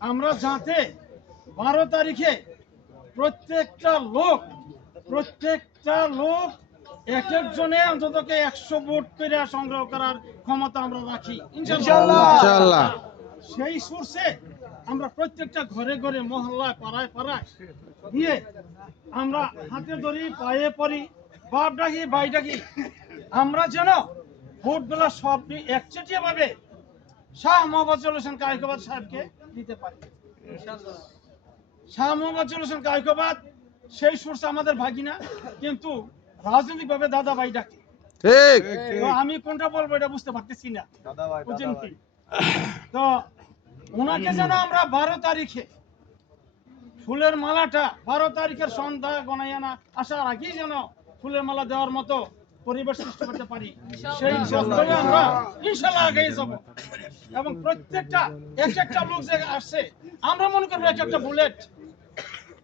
আমরা যাতে 12 তারিখে প্রত্যেকটা লোক এক একজনে অন্তত 100 ভোট করে সংগ্রহ করার ক্ষমতা আমরা রাখি ইনশাআল্লাহ। সেই সোর্সে আমরা প্রত্যেকটা ঘরে ঘরে মহল্লায় পাড়ায় পাড়ায় গিয়ে আমরা হাতে ধরি পায়ে পড়ি বাপ ডাকি ভাই ডাকি আমরা যেন ভোটগুলো সব একচেটিয়া ভাবে শাহ মোহাম্মদ হোসেন কায়কোবাদ সাহেবকে দিতে পারি। শাহ মোহাম্মদ হোসেন কায়কোবাদ সেই সোর্স আমাদের ভাগিনা, কিন্তু রাজনৈতিক ভাবে দাদা ভাই ডাকে। ঠিক, আমি কোনটা বলবো এটা বুঝতে পারতেছি না, বুঝছেন কি? তো ওনাকে যেন আমরা 12 তারিখে ফুলের মালাটা 12 তারিখের সন্ধ্যা গণাইয়া না আসার আগেই যেন ফুলের মালা দেওয়ার মতো পরিবেশ সৃষ্টি করতে পারি, সেই সত্যে আমরা ইনশাআল্লাহ এগিয়ে যাব। এবং প্রত্যেকটা একটা লোক যে আসছে আমরা মনে করবো একটা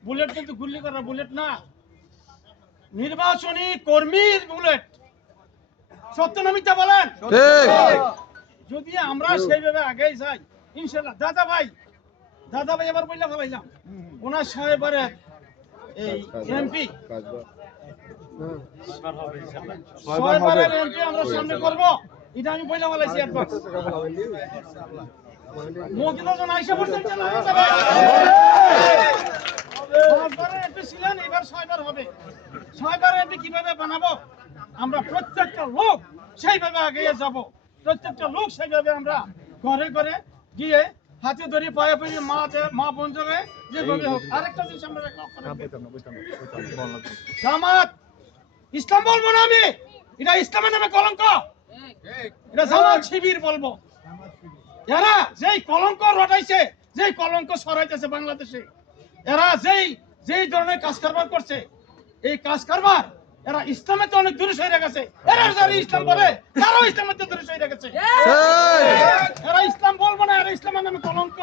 বুলেট কিন্তু গুলি করার বুলেট না, নির্বাচনী কর্মীর বুলেট। সত্য না মিথ্যা বলেন? যদি আমরা সেইভাবে আগেই যাই ইনশাআল্লাহ। দাদা ভাই এবার বললে ফেলাইলাম ওনার সাহেবের এই এমপি আমরা সামনে করবো, এটা আমি বইলা বলাইছি একবার। মকিলজন আইসা পড়ছেন ছিলেন, এবার 6 বার হবে। 6 বার এমপি কিভাবে বানাবো আমরা প্রত্যেকটা লোক সেইভাবে এগিয়ে যাব। প্রত্যেকটা লোক সেইভাবে আমরা ঘরে ঘরে গিয়ে হাতে ধরে পায়ে পায়ে মা বোন যাবে যেভাবে হোক। আরেকটা জিনিস আমরা জামাত ইসলাম বলবো না, আমি এটা ইসলামের নামে কলঙ্ক, এটা জামাত শিবির বলবো। এরা যেই কলঙ্ক রটাইছে, যেই কলঙ্ক ছড়াইতেছে বাংলাদেশে, এরা যেই ধরনের কাজ কারবার করছে, এই কাজ কারবার এরা ইসলামের তো অনেক দূরে সরে গেছে। এরা যারা ইসলাম বলে তারাও ইসলামের তো দূরে সরে গেছে। এরা ইসলাম বলবো না, এরা ইসলামের নামে কলঙ্ক।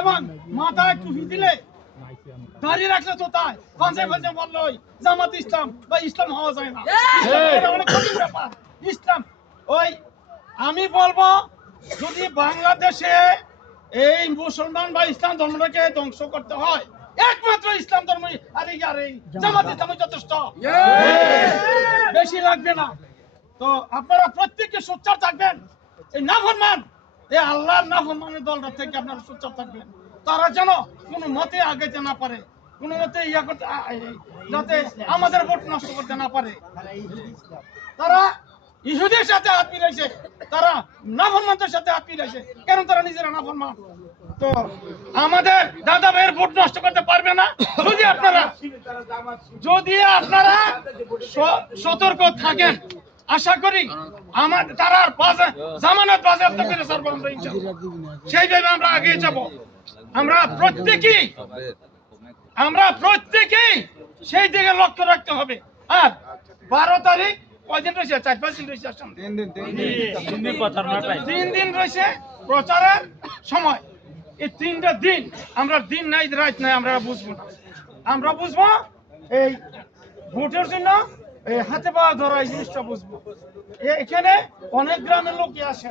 এবং মাথায় টুপি দিলে দাঁড়িয়ে রাখলে তো তাই ফাঁসে বললো জামাত ইসলাম বা ইসলাম হওয়া যায় না, এটা অনেক কঠিন ব্যাপার। ইসলাম ওই আমি বলবো যদি বাংলাদেশে এই মুসলমান বা ইসলাম ধর্মটাকে ধ্বংস করতে হয় একমাত্র ইসলাম ধর্ম আর এই জামাত ইসলামই যথেষ্ট, বেশি লাগবে না। তো আপনারা প্রত্যেককে সোচ্চার থাকবেন, এই নাফরমান এই আল্লাহর নাফরমানের দলটা থেকে আপনারা সোচ্চার থাকবেন। তারা যেন কোনো মতে আগাইতে না পারে, কোনো মতে করতে যাতে আমাদের ভোট নষ্ট করতে না পারে। তারা ইহুদের সাথে হাত মিলাইছে, তারা নাফরমানদের সাথে হাত মিলাইছে, কেন তারা নিজেরা নাফরমান। তো আমাদের দাদা ভাইয়ের ভোট নষ্ট করতে পারবে না যদি আপনারা সতর্ক থাকেন। আশা করি আমাদের তারা জামানত বাজেয়াপ্ত করে ছাড়বো আমরা ইনশাআল্লাহ। সেইভাবে আমরা এগিয়ে যাব। আমরা প্রত্যেকেই সেই দিকে লক্ষ্য রাখতে হবে। আর 12 তারিখ কয়দিন রয়েছে? 4-5 দিন রয়েছে, 3 দিন রয়েছে প্রচারের সময়। এই 3টা দিন আমরা দিন নাই রাত নাই আমরা বুঝবো না, আমরা বুঝবো এই ভোটের জন্য এই হাতে পাওয়া ধরা এই জিনিসটা বুঝবো। এখানে অনেক গ্রামের লোকই আসে,